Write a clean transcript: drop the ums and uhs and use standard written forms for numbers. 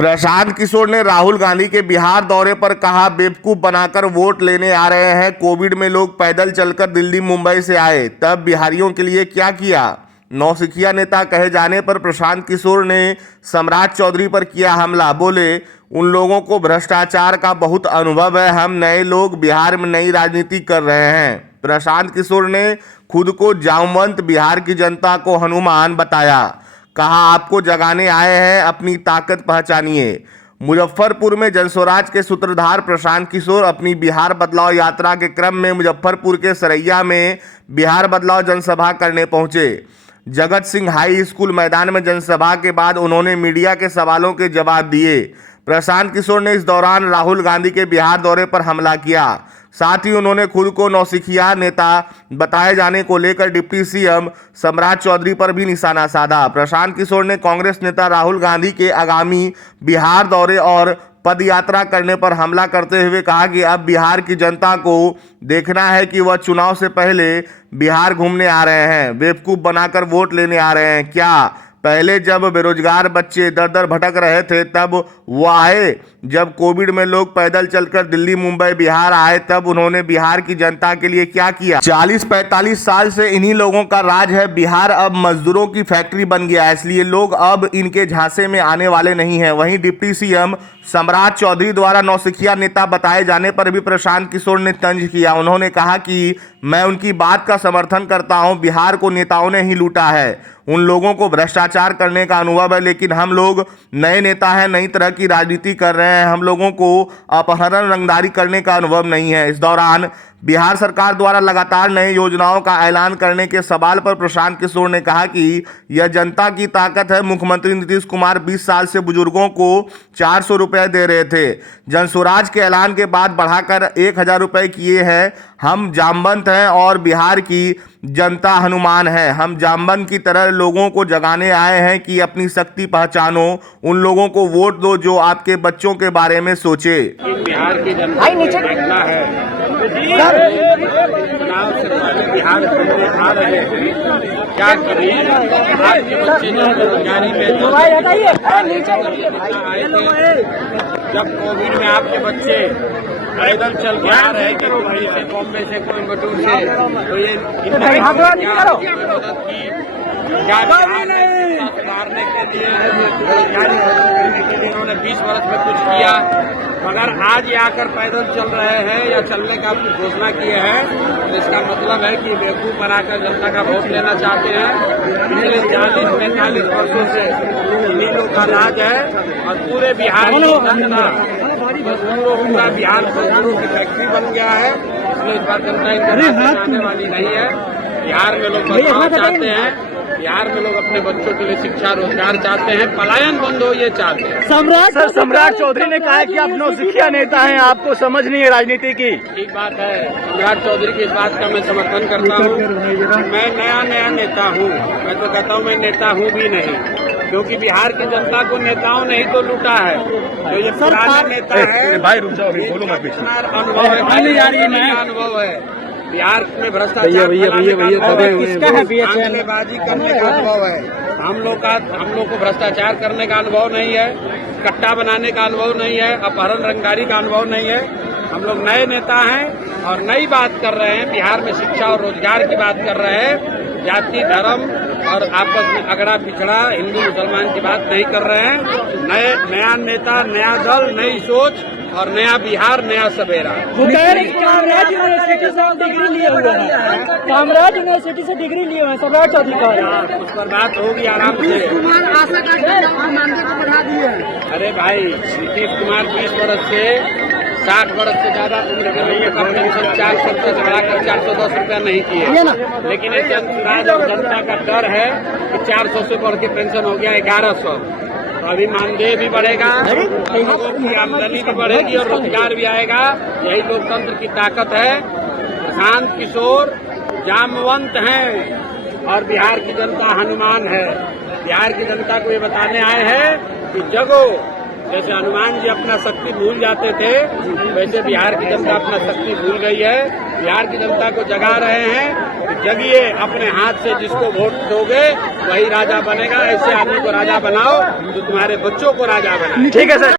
प्रशांत किशोर ने राहुल गांधी के बिहार दौरे पर कहा, बेवकूफ बनाकर वोट लेने आ रहे हैं। कोविड में लोग पैदल चलकर दिल्ली मुंबई से आए, तब बिहारियों के लिए क्या किया। नौसिखिया नेता कहे जाने पर प्रशांत किशोर ने सम्राट चौधरी पर किया हमला। बोले, उन लोगों को भ्रष्टाचार का बहुत अनुभव है, हम नए लोग बिहार में नई राजनीति कर रहे हैं। प्रशांत किशोर ने खुद को जामवंत, बिहार की जनता को हनुमान बताया। कहा, आपको जगाने आए हैं, अपनी ताकत पहचानिए। मुजफ्फरपुर में जनस्वराज के सूत्रधार प्रशांत किशोर अपनी बिहार बदलाव यात्रा के क्रम में मुजफ्फरपुर के सरैया में बिहार बदलाव जनसभा करने पहुंचे। जगत सिंह हाई स्कूल मैदान में जनसभा के बाद उन्होंने मीडिया के सवालों के जवाब दिए। प्रशांत किशोर ने इस दौरान राहुल गांधी के बिहार दौरे पर हमला किया। साथ ही उन्होंने खुद को नौसिखिया नेता बताए जाने को लेकर डिप्टी सीएम सम्राट चौधरी पर भी निशाना साधा। प्रशांत किशोर ने कांग्रेस नेता राहुल गांधी के आगामी बिहार दौरे और पद यात्रा करने पर हमला करते हुए कहा कि अब बिहार की जनता को देखना है कि वह चुनाव से पहले बिहार घूमने आ रहे हैं, बेवकूफ बनाकर वोट लेने आ रहे हैं क्या। पहले जब बेरोजगार बच्चे दर दर भटक रहे थे तब वो आए, जब कोविड में लोग पैदल चलकर दिल्ली मुंबई बिहार आए तब उन्होंने बिहार की जनता के लिए क्या किया। 40-45 साल से इन्हीं लोगों का राज है। बिहार अब मजदूरों की फैक्ट्री बन गया है, इसलिए लोग अब इनके झांसे में आने वाले नहीं हैं। वहीं डिप्टी सीएम सम्राट चौधरी द्वारा नौसिखिया नेता बताए जाने पर भी प्रशांत किशोर ने तंज किया। उन्होंने कहा कि मैं उनकी बात का समर्थन करता हूं, बिहार को नेताओं ने ही लूटा है, उन लोगों को भ्रष्टाचार करने का अनुभव है, लेकिन हम लोग नए नेता हैं, नई तरह की राजनीति कर रहे हैं, हम लोगों को अपहरण रंगदारी करने का अनुभव नहीं है। इस दौरान बिहार सरकार द्वारा लगातार नई योजनाओं का ऐलान करने के सवाल पर प्रशांत किशोर ने कहा कि यह जनता की ताकत है। मुख्यमंत्री नीतीश कुमार 20 साल से बुजुर्गों को 400 रुपए दे रहे थे, जनस्वराज के ऐलान के बाद बढ़ाकर 1000 रुपए किए हैं। हम जामवंत हैं और बिहार की जनता हनुमान है। हम जामवंत की तरह लोगों को जगाने आए हैं कि अपनी शक्ति पहचानो, उन लोगों को वोट दो जो आपके बच्चों के बारे में सोचे। बिहार की जनता को देखना है, चुनाव से पहले बिहार घूमने आ रहे हैं, क्या करें। बिहार के बच्चे जो बेरोजगारी में आए थे, जब कोविड में आपके बच्चे पैदल चल के आ रहे हैं कि दिल्ली से, बॉम्बे से, कोयम्बटूर से, तो ये मदद की सुधारने के लिए, बेरोजगारी करने के लिए इन्होंने 20 वर्ष में कुछ किया, मगर आज ये आकर पैदल चल रहे हैं या चलने का घोषणा किए हैं, तो इसका मतलब है कि बेवकूफ बनाकर जनता का वोट लेना चाहते हैं। पिछले 40-45 वर्षों से इन्हीं लोग का राज है और पूरे बिहार की जनता पूरा बिहार मजदूरों की फैक्ट्री बन गया है, इसलिए इस बार जनता इनका आने वाली नहीं है। बिहार में लोग बदलाव चाहते हैं, बिहार में लोग अपने बच्चों के लिए शिक्षा रोजगार चाहते हैं, पलायन बंद हो ये चाहते हैं। सम्राट चौधरी ने कहा कि आप नौसिखिया नेता हैं, आपको समझ नहीं है राजनीति की। ठीक बात है, सम्राट चौधरी की इस बात का मैं समर्थन करता हूँ। मैं नया नेता हूँ, मैं तो कहता हूँ मैं नेता हूँ भी नहीं, क्योंकि बिहार की जनता को नेताओं ने ही तो लूटा है। जो ये पुराना नेता है, भाई रुक जाओ, बोलो मत। अनुभव है बिहार में भ्रष्टाचार आंकड़ेबाजी करने का अनुभव है। हम लोग को भ्रष्टाचार करने का अनुभव नहीं है, कट्टा बनाने का अनुभव नहीं है, अपहरण रंगदारी का अनुभव नहीं है। हम लोग नए नेता हैं और नई बात कर रहे हैं, बिहार में शिक्षा और रोजगार की बात कर रहे हैं, जाति धर्म और आपस में अगड़ा पिछड़ा हिंदू मुसलमान की बात नहीं कर रहे हैं। नया नेता, नया दल, नई सोच और नया बिहार, नया सवेरा। कामराज यूनिवर्सिटी से डिग्री लिए हुए हैं, कामराज यूनिवर्सिटी से डिग्री लिए हुए हैं सम्राट चौधरी का। उस पर बात होगी आराम से। अरे भाई, नीतीश कुमार 20 वर्ष से 60 वर्ष से ज्यादा उम्र के लोगों का पेंशन 400 से बढ़ाकर 410 रुपया नहीं किए, लेकिन इस जनता का डर है कि 400 से बढ़ के पेंशन हो गया 1100। अभी मानदेय भी बढ़ेगा, लोगों की आमदनी भी बढ़ेगी और रोजगार भी आएगा। यही लोकतंत्र की ताकत है। प्रशांत किशोर जामवंत हैं और बिहार की जनता हनुमान है। बिहार की जनता को ये बताने आए हैं कि जगो, जैसे हनुमान जी अपना शक्ति भूल जाते थे, वैसे बिहार की जनता अपना शक्ति भूल गई है। बिहार की जनता को जगा रहे हैं जगिए, अपने हाथ से जिसको वोट दोगे वही राजा बनेगा। ऐसे आदमी को राजा बनाओ जो तुम्हारे बच्चों को राजा बनाए। ठीक है सर।